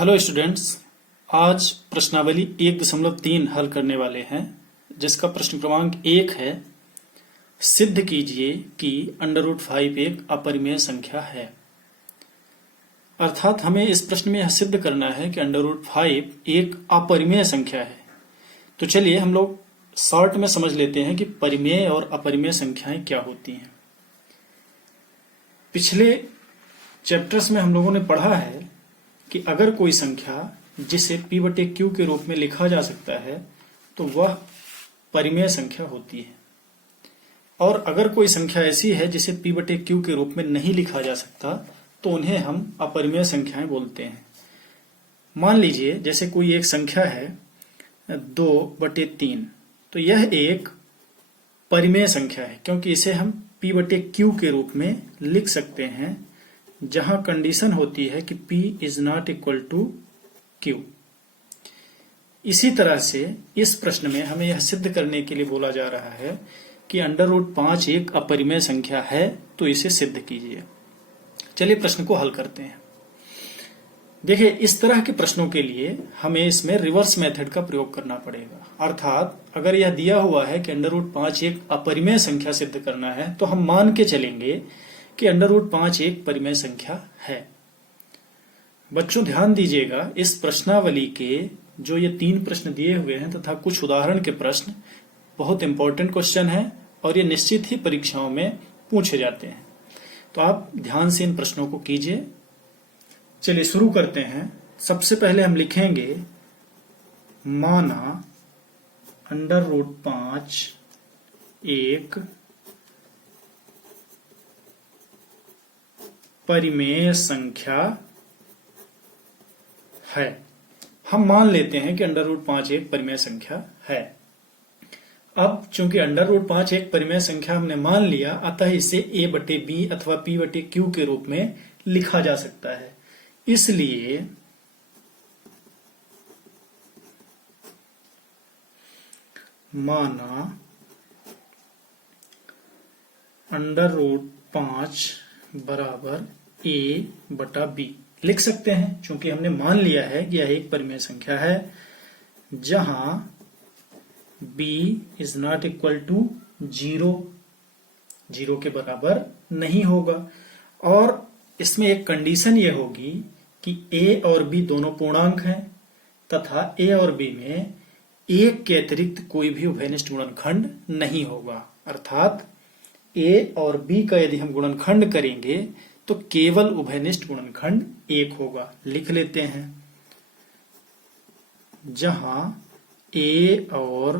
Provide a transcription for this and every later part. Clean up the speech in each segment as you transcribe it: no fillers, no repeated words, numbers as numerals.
Hello students. आज प्रश्नावली 1.3 हल करने वाले हैं, जिसका प्रश्न क्रमांक 1 है। सिद्ध कीजिए कि √5 एक अपरिमेय संख्या है। अर्थात हमें इस प्रश्न में यह सिद्ध करना है कि √5 एक अपरिमेय संख्या है। तो चलिए हम लोग शॉर्ट में समझ लेते हैं कि परिमेय और अपरिमेय संख्याएं क्या होती हैं। पिछले चैप्टर्स में हम लोगों ने पढ़ा है कि अगर कोई संख्या जिसे p/q के रूप में लिखा जा सकता है तो वह परिमेय संख्या होती है, और अगर कोई संख्या ऐसी है जिसे p/q के रूप में नहीं लिखा जा सकता तो उन्हें हम अपरिमेय संख्याएं बोलते हैं। मान लीजिए जैसे कोई एक संख्या है 2/3, तो यह एक परिमेय संख्या है क्योंकि इसे हम p/q के रूप में लिख सकते हैं, जहां कंडीशन होती है कि p is not equal to q। इसी तरह से इस प्रश्न में हमें यह सिद्ध करने के लिए बोला जा रहा है कि √5 एक अपरिमेय संख्या है, तो इसे सिद्ध कीजिए। चलिए प्रश्न को हल करते हैं। देखिए, इस तरह के प्रश्नों के लिए हमें इसमें रिवर्स मेथड का प्रयोग करना पड़ेगा। अर्थात अगर यह दिया हुआ है कि √5 एक अपरिमेय संख्या सिद्ध करना है, तो हम मान के चलेंगे कि √5 एक परिमेय संख्या है। बच्चों ध्यान दीजिएगा, इस प्रश्नावली के जो ये 3 प्रश्न दिए हुए हैं तथा कुछ उदाहरण के प्रश्न बहुत इंपॉर्टेंट क्वेश्चन हैं और ये निश्चित ही परीक्षाओं में पूछे जाते हैं, तो आप ध्यान से इन प्रश्नों को कीजिए। चलिए शुरू करते हैं। सबसे पहले हम लिखेंगे माना √5 एक परिमेय संख्या है। हम मान लेते हैं कि √5 एक परिमेय संख्या है। अब चूंकि √5 एक परिमेय संख्या हमने मान लिया, अतः इसे a/b अथवा p/q के रूप में लिखा जा सकता है। इसलिए माना √5 बराबर a/b लिख सकते हैं, चूंकि हमने मान लिया है कि यह एक परिमेय संख्या है जहां b is not equal to 0 के बराबर नहीं होगा। और इसमें एक कंडीशन यह होगी कि a और b दोनों पूर्णांक हैं तथा a और b में एक के अतिरिक्त कोई भी उभयनिष्ठ गुणनखंड नहीं होगा। अर्थात a और b का यदि हम गुणनखंड करेंगे तो केवल उभयनिष्ठ गुणनखंड 1 होगा। लिख लेते हैं, जहां a और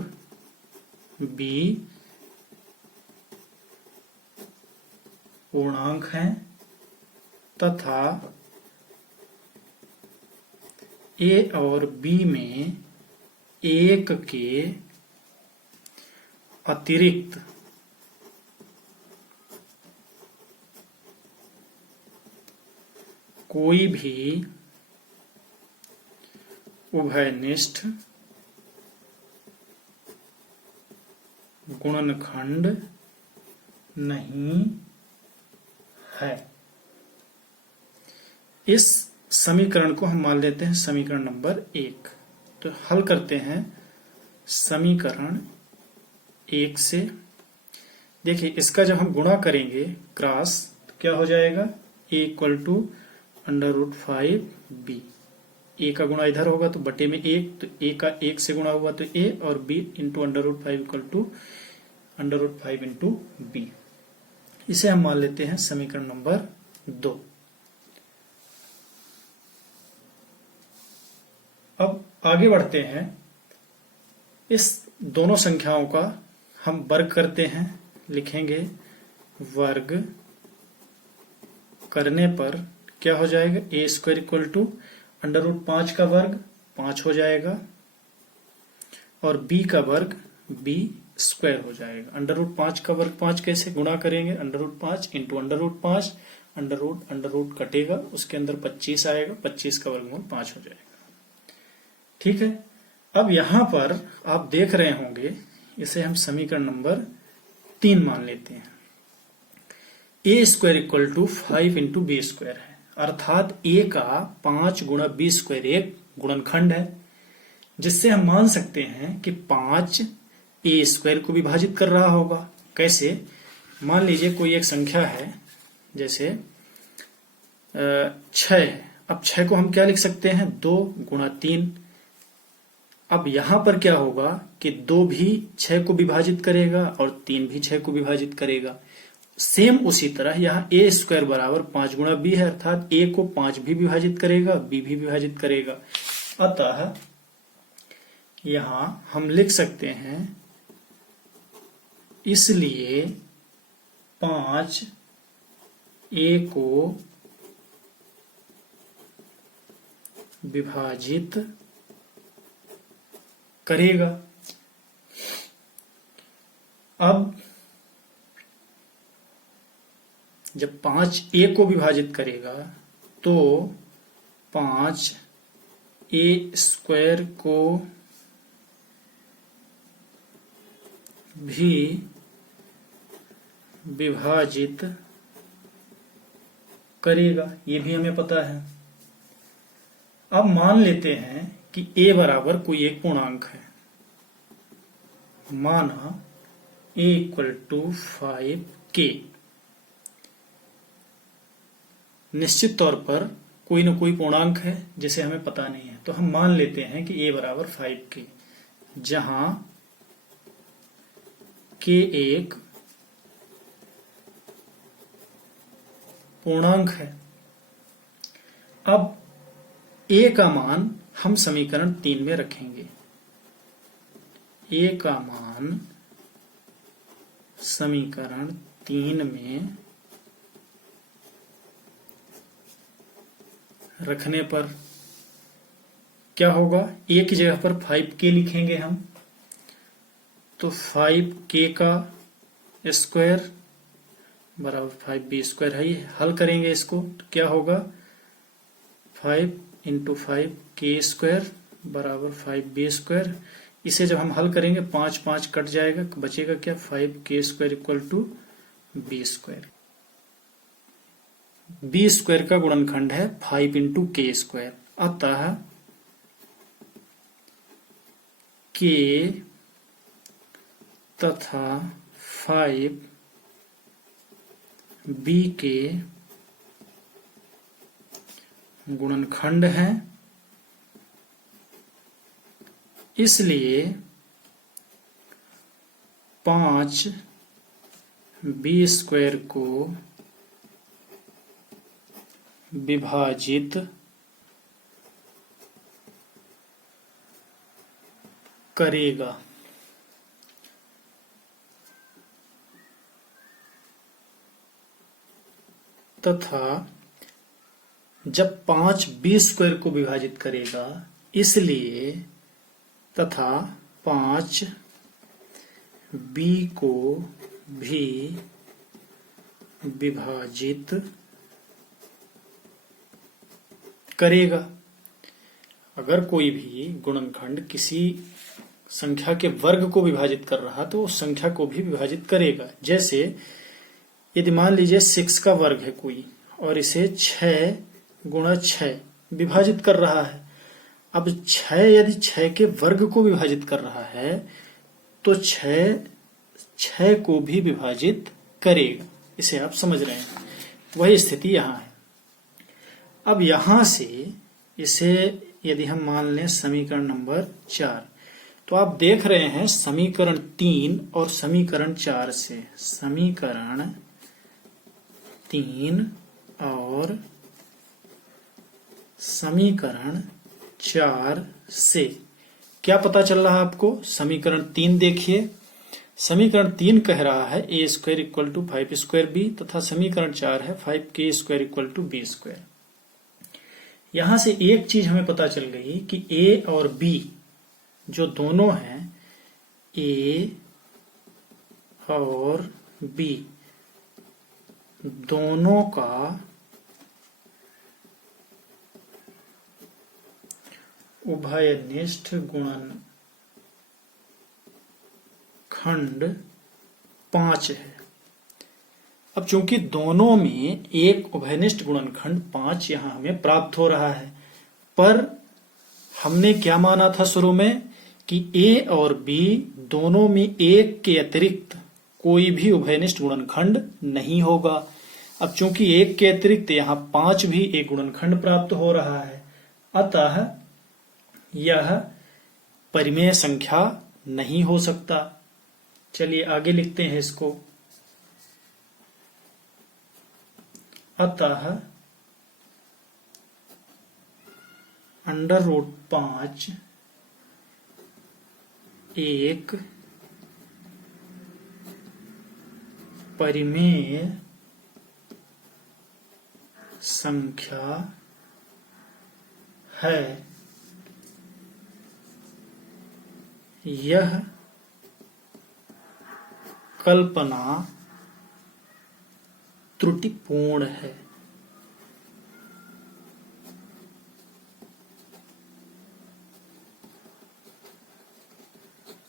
b पूर्णांक हैं तथा a और b में 1 के अतिरिक्त कोई भी उभयनिष्ठ गुणनखंड नहीं है। इस समीकरण को हम मान लेते हैं समीकरण नंबर 1। तो हल करते हैं समीकरण 1 से। देखिए, इसका जब हम गुणा करेंगे क्रॉस, तो क्या हो जाएगा? a equal to √5b। a का गुणा इधर होगा तो बटे में 1, तो a का 1 से गुणा हुआ तो a, और b into √5 equal to √5 into b। इसे हम मान लेते हैं समीकरण नंबर 2। अब आगे बढ़ते हैं। इस दोनों संख्याओं का हम वर्ग करते हैं। लिखेंगे वर्ग करने पर क्या हो जाएगा? a² इक्वल टू √5 का वर्ग 5 हो जाएगा और b का वर्ग b² हो जाएगा। √5 का वर्ग 5 कैसे गुणा करेंगे? √5 इंटू √5, अंडर कटेगा, उसके अंदर 25 आएगा, 25 का वर्गमूल 5 हो जाएगा। ठीक है। अब यहां पर आप देख रहे होंगे, इसे हम समीकरण नंबर 3 मान लेते हैं। a² equal to 5 into b² है। अर्थात a का 5 गुणा b स्क्वायर एक गुणनखंड है, जिससे हम मान सकते हैं कि 5 a स्क्वायर को विभाजित कर रहा होगा। कैसे? मान लीजिए कोई एक संख्या है, जैसे 6 है। अब 6 को हम क्या लिख सकते हैं? 2 गुणा 3। अब यहां पर क्या होगा कि 2 भी 6 को विभाजित करेगा और 3 भी 6 को विभाजित करेगा। सेम उसी तरह यहाँ a स्क्वायर बराबर 5 गुणा b है, अर्थात a को 5 भी विभाजित करेगा, b भी विभाजित करेगा। अतः यहां हम लिख सकते हैं, इसलिए 5 a को विभाजित करेगा। अब जब 5 a को विभाजित करेगा तो 5 a स्क्वायर को भी विभाजित करेगा, ये भी हमें पता है। अब मान लेते हैं कि a बराबर कोई एक पूर्णांक है, माना a इक्वल टू 5k। निश्चित तौर पर कोई न कोई पूर्णांक है जिसे हमें पता नहीं है, तो हम मान लेते हैं कि a बराबर 5k, जहां k एक पूर्णांक है। अब a का मान हम समीकरण 3 में रखेंगे। a का मान समीकरण 3 में रखने पर क्या होगा? a की जगह पर 5k लिखेंगे हम, तो 5k का स्क्वायर बराबर 5b स्क्वायर है। हल करेंगे इसको तो क्या होगा? 5 इंटू 5k स्क्वायर बराबर 5b स्क्वायर। इसे जब हम हल करेंगे 5 5 कट जाएगा, बचेगा क्या? 5k square equal to b square. b square का गुणनखंड है 5 इंटू k स्क्वायर, अतः k तथा 5b के गुणनखंड हैं, इसलिए 5b स्क्वायर को विभाजित करेगा। तथा जब 5b स्क्वायर को विभाजित करेगा, इसलिए तथा 5b को भी विभाजित करेगा। अगर कोई भी गुणनखंड किसी संख्या के वर्ग को विभाजित कर रहा तो उस संख्या को भी विभाजित करेगा। जैसे यदि मान लीजिए 6 का वर्ग है कोई और इसे 6 गुणा 6 विभाजित कर रहा है। अब 6 यदि 6 के वर्ग को विभाजित कर रहा है तो 6 को भी विभाजित करेगा। इसे आप समझ रहे हैं, वही स्थिति यहां है। अब यहां से इसे यदि हम मान लें समीकरण नंबर 4, तो आप देख रहे हैं समीकरण 3 और समीकरण 4 से, समीकरण 3 और समीकरण 4 से क्या पता चल रहा है आपको? समीकरण 3 देखिए, समीकरण 3 कह रहा है a square equal to 5 square b, तथा समीकरण 4 है 5k square equal to b square. यहां से एक चीज हमें पता चल गई कि a और b जो दोनों हैं, a और b दोनों का उभयनिष्ठ गुणनखंड 5 है। अब चूंकि दोनों में एक उभयनिष्ठ गुणनखंड 5 यहां हमें प्राप्त हो रहा है, पर हमने क्या माना था शुरू में कि A और B दोनों में एक के अतिरिक्त कोई भी उभयनिष्ठ गुणनखंड नहीं होगा। अब चूंकि एक के अतिरिक्त यहाँ 5 भी एक गुणनखंड प्राप्त हो रहा है, अतः यह परिमेय संख्या नहीं हो सकता। चलिए आगे लिखते हैं इसको। अतः √5 एक परिमेय संख्या है। यह कल्पना त्रुटिपूर्ण है।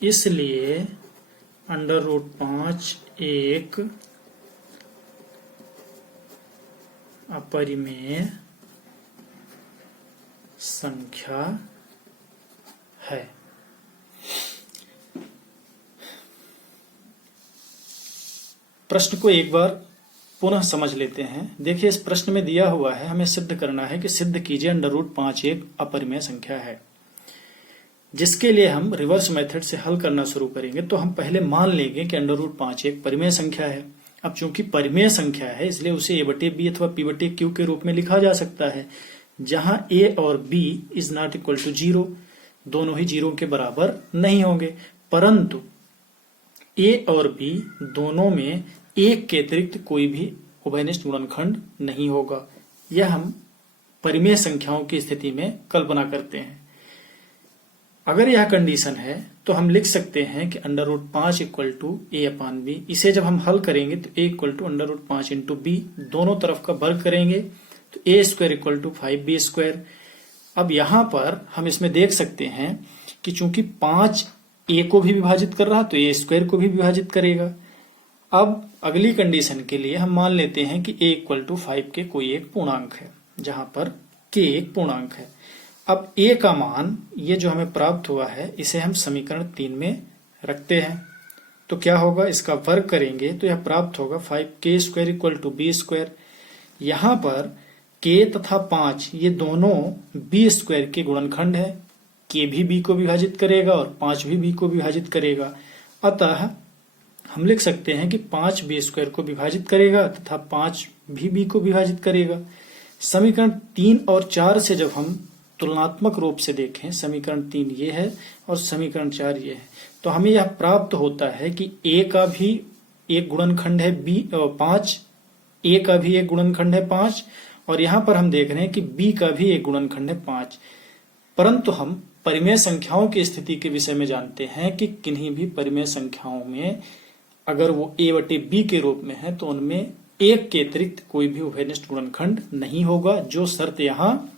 इसलिए √5 एक अपरिमेय संख्या है। प्रश्न को एक बार पुनः समझ लेते हैं। देखिए, इस प्रश्न में दिया हुआ है, हमें सिद्ध करना है कि सिद्ध कीजिए √5 एक अपरिमेय संख्या है। जिसके लिए हम रिवर्स मेथड से हल करना शुरू करेंगे, तो हम पहले मान लेंगे कि √5 एक परिमेय संख्या है। अब चूंकि परिमेय संख्या है, इसलिए उसे A/B अथवा P/Q के रूप में लिखा जा सकता है, जहां A और B is not equal to 0, दोनों ही 0 के बराबर नहीं होंगे, परंतु A और B दोनों में एक के अतिरिक्त कोई भी उभयनिष्ठ गुणनखंड नहीं होगा। यह हम परिमेय संख्याओं की स्थिति में कल्पना करते हैं। अगर यह कंडीशन है तो हम लिख सकते हैं कि √5 इक्वल टू A/B। इसे जब हम हल करेंगे तो A equal to √5 into B, दोनों तरफ का वर्ग करेंगे तो A² इक्वल टू 5B²। अब यहां पर हम इसमें देख सकते हैं कि चूंकि 5 A को भी विभाजित कर रहा तो A² को भी विभाजित करेगा। अब अगली कंडीशन के लिए हम मान लेते हैं कि A इक्वल टू 5 के कोई एक पूर्णांक है, जहां पर K एक पूर्णांक है। अब A का मान, ये जो हमें प्राप्त हुआ है, इसे हम समीकरण 3 में रखते हैं तो क्या होगा, इसका वर्ग करेंगे तो यह प्राप्त होगा 5K² इक्वल टू B²। यहां पर K तथा 5 ये दोनों B² के गुणनखंड है। K भी B को विभाजित करेगा और 5 भी B को विभाजित करेगा। अतः हम लिख सकते हैं कि 5 B² को विभाजित करेगा तथा 5 भी B को विभाजित करेगा। समीकरण 3 और 4 से जब हम तुलनात्मक रूप से देखें, समीकरण 3 ये है और समीकरण 4 ये है, तो हमें यह प्राप्त होता है कि A का भी एक गुणनखंड है 5, A का भी एक गुणनखंड है 5, और यहां पर हम देख रहे हैं कि B का भी एक गुणनखंड है 5। परंतु हम परिमेय संख्याओं की स्थिति के विषय में जानते हैं कि किन्हीं भी परिमेय संख्याओं में अगर वो A/B के रूप में है तो उनमें एक के अतिरिक्त कोई भी उभयनिष्ठ गुणनखंड नहीं होगा, जो शर्त यहाँ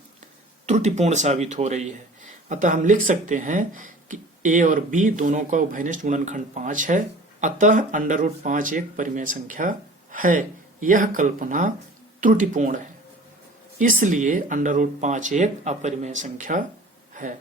त्रुटिपूर्ण साबित हो रही है। अतः हम लिख सकते हैं कि A और B दोनों का उभयनिष्ठ गुणनखंड 5 है, अतः √5 एक परिमेय संख्या है। यह कल्पना त्रुटिपूर्ण है, इसलिए √5 एक अपरिमेय संख्या है।